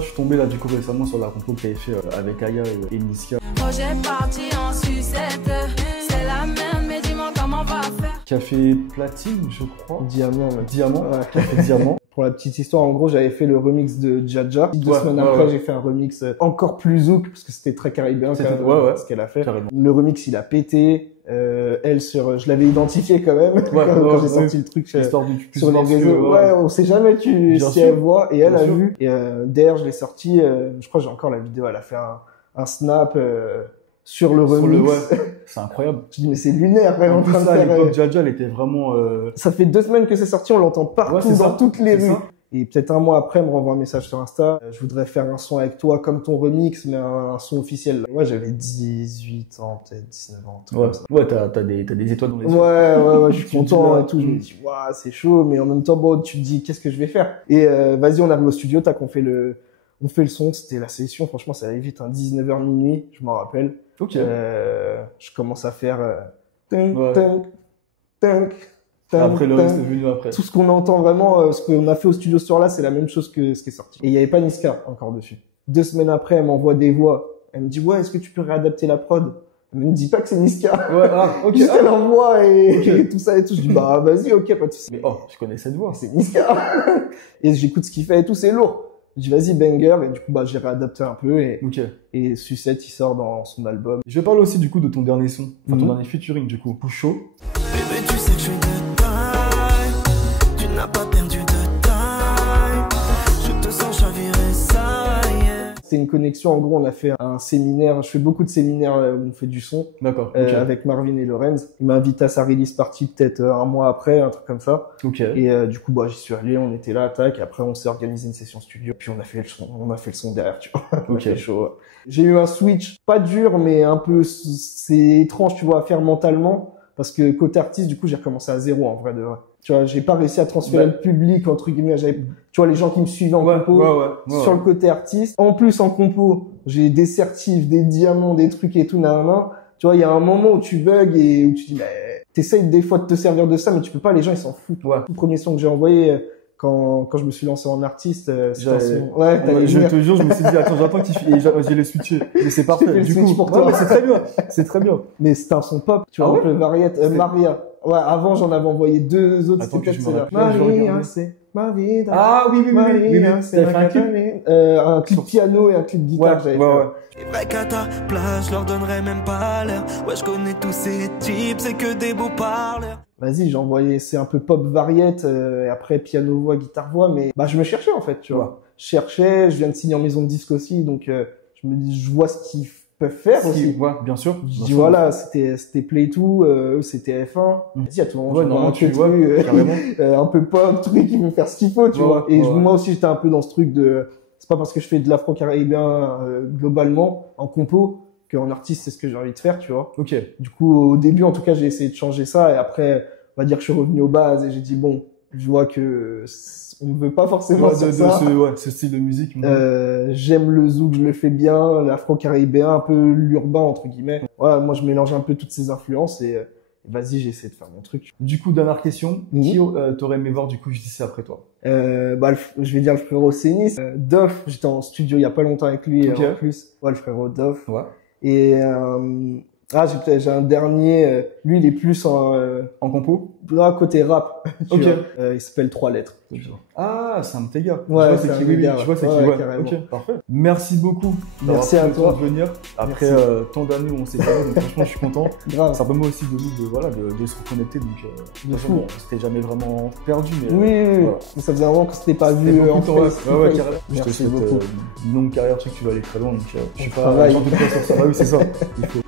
Je suis tombé là du coup récemment sur la compo que tu avais fait avec Aya et Niska. Projet parti en sucette, c'est la merde, mais dis-moi comment on va faire. Qui a fait platine, je crois. Diamant, ouais. Diamant, ouais. Qui a fait diamant. Pour la petite histoire, en gros, j'avais fait le remix de Jaja. Deux semaines après, j'ai fait un remix encore plus zouk, parce que c'était très caribéen quand même, ce qu'elle a fait. Carrément. Le remix, il a pété. Elle je l'avais identifié quand même quand j'ai sorti le truc sur les réseaux. Ouais, on sait jamais si elle voit, et elle a vu. Et d'ailleurs, je l'ai sorti. Je crois que j'ai encore la vidéo. Elle a fait un snap sur le remix. C'est incroyable. Je dis mais c'est lunaire. Elle en train de faire. À l'époque, Jaja, elle était vraiment. Ça fait 2 semaines que c'est sorti. On l'entend partout dans toutes les rues. Et peut-être un mois après, elle me renvoie un message sur Insta. Je voudrais faire un son avec toi comme ton remix, mais un son officiel. Moi, j'avais 18 ans, peut-être 19 ans. Ouais, t'as des étoiles dans les yeux. Ouais, je suis content et tout. Je me dis, waouh, c'est chaud. Mais en même temps, bon, tu te dis, qu'est-ce que je vais faire? Et vas-y, on arrive au studio, on fait le son. C'était la session. Franchement, ça allait vite. 19h minuit, je m'en rappelle. Ok. Je commence à faire tunk. Après le reste est venu après. Tout ce qu'on entend vraiment, ce qu'on a fait au studio ce soir-là, c'est la même chose que ce qui est sorti. Et il n'y avait pas Niska encore dessus. 2 semaines après, elle m'envoie des voix. Elle me dit, ouais, est-ce que tu peux réadapter la prod? Elle me dit pas que c'est Niska. Ouais, ok. Juste elle envoie et tout ça et tout. Je dis, bah, vas-y, ok, pas de souci. Mais oh, je connais cette voix. C'est Niska. Et j'écoute ce qu'il fait et tout, c'est lourd. Je dis, vas-y, banger. Et du coup, bah, j'ai réadapté un peu et Sucette, il sort dans son album. Je vais parler aussi, du coup, de ton dernier son. Enfin, ton dernier featuring, du coup. Pusho. Bébé, tu sais que je suis de taille. Tu n'as pas perdu de taille. Je te sens chavirer, ça y est. C'est une connexion. En gros, on a fait un séminaire. Je fais beaucoup de séminaires où on fait du son. D'accord. Avec Marvin et Lorenz. Il m'a invité à sa release party peut-être un mois après, un truc comme ça. Ok. Et du coup, bah, j'y suis allé, on était là, tac. Après, on s'est organisé une session studio. Puis on a fait le son derrière, tu vois. Ok. Chaud. J'ai eu un switch, pas dur, mais un peu, c'est étrange, tu vois, à faire mentalement. Parce que côté artiste, du coup, j'ai recommencé à zéro, en vrai de vrai. Tu vois, j'ai pas réussi à transférer le public, entre guillemets. Tu vois, les gens qui me suivaient en compo. Sur le côté artiste. En plus, en compo, j'ai des certifs, des diamants, des trucs et tout, nanana. Tu vois, il y a un moment où tu bugs et où tu dis, mais, t'essayes des fois de te servir de ça, mais tu peux pas, les gens, ils s'en foutent. Ouais. Le premier son que j'ai envoyé, quand je me suis lancé en artiste, je te jure, je me suis dit, attends, j'attends qu'il finisse, j'ai les switchés. Mais c'est parfait. Du coup, pour toi. C'est très bien. C'est très bien. Mais c'était un son pop, tu vois, un peu variette, Maria. Ouais, avant, j'en avais envoyé 2 autres, c'était peut-être celle-là. Maria, c'est ma vie. Ah oui, c'est un clip piano et un clip guitare, j'avais fait. Et vrai qu'à ta place, je leur donnerais même pas l'air. Ouais, je connais tous ces types, c'est que des beaux parleurs. Vas-y, j'ai envoyé, c'est un peu pop variette, et après piano voix, guitare voix, mais bah je me cherchais en fait, tu vois. Je cherchais, je viens de signer en maison de disque aussi, donc je me dis, je vois ce qu'ils peuvent faire aussi. Ouais, bien sûr. Je dis voilà, c'était Play 2, eux c'était F1. Vas-y, à tout moment, tu vois, un peu pop, truc qui veut faire ce qu'il faut, tu vois. Et moi aussi, j'étais un peu dans ce truc de, c'est pas parce que je fais de l'afro-caribéen globalement en compo qu'en artiste c'est ce que j'ai envie de faire, tu vois. Ok. Du coup, au début, en tout cas, j'ai essayé de changer ça, et après, on va dire que je suis revenu aux bases et j'ai dit bon, je vois que on ne veut pas forcément ce style de musique. J'aime le zouk, je le fais bien, l'afro-caribéen, un peu l'urbain entre guillemets. Ouais, moi je mélange un peu toutes ces influences et vas-y, j'essaie de faire mon truc. Du coup, dernière question, qui t'aurais aimé voir du coup juste après toi? Je vais dire le frérot Cénis. Doff, j'étais en studio il y a pas longtemps avec lui en plus. Ouais, le frérot Doff. Ouais. Et j'ai un dernier, lui il est plus en compo. Là, côté rap. Ok. Il s'appelle 3 lettres. Ah, c'est un de tes gars. Ouais, je vois c'est qui. Ok, parfait. Merci beaucoup. Merci à toi de venir. Après tant d'années où on s'est parlé, donc franchement je suis content. Grave. Ça permet aussi de se reconnecter, donc de fou. C'était jamais vraiment perdu, mais oui. Voilà. Ça faisait un moment que c'était pas vu en France. Ouais, carrément. Je te souhaite une longue carrière, tu sais que tu vas aller très loin, donc je suis pas gentil de toi sur ça. Ah oui, c'est ça. Il faut.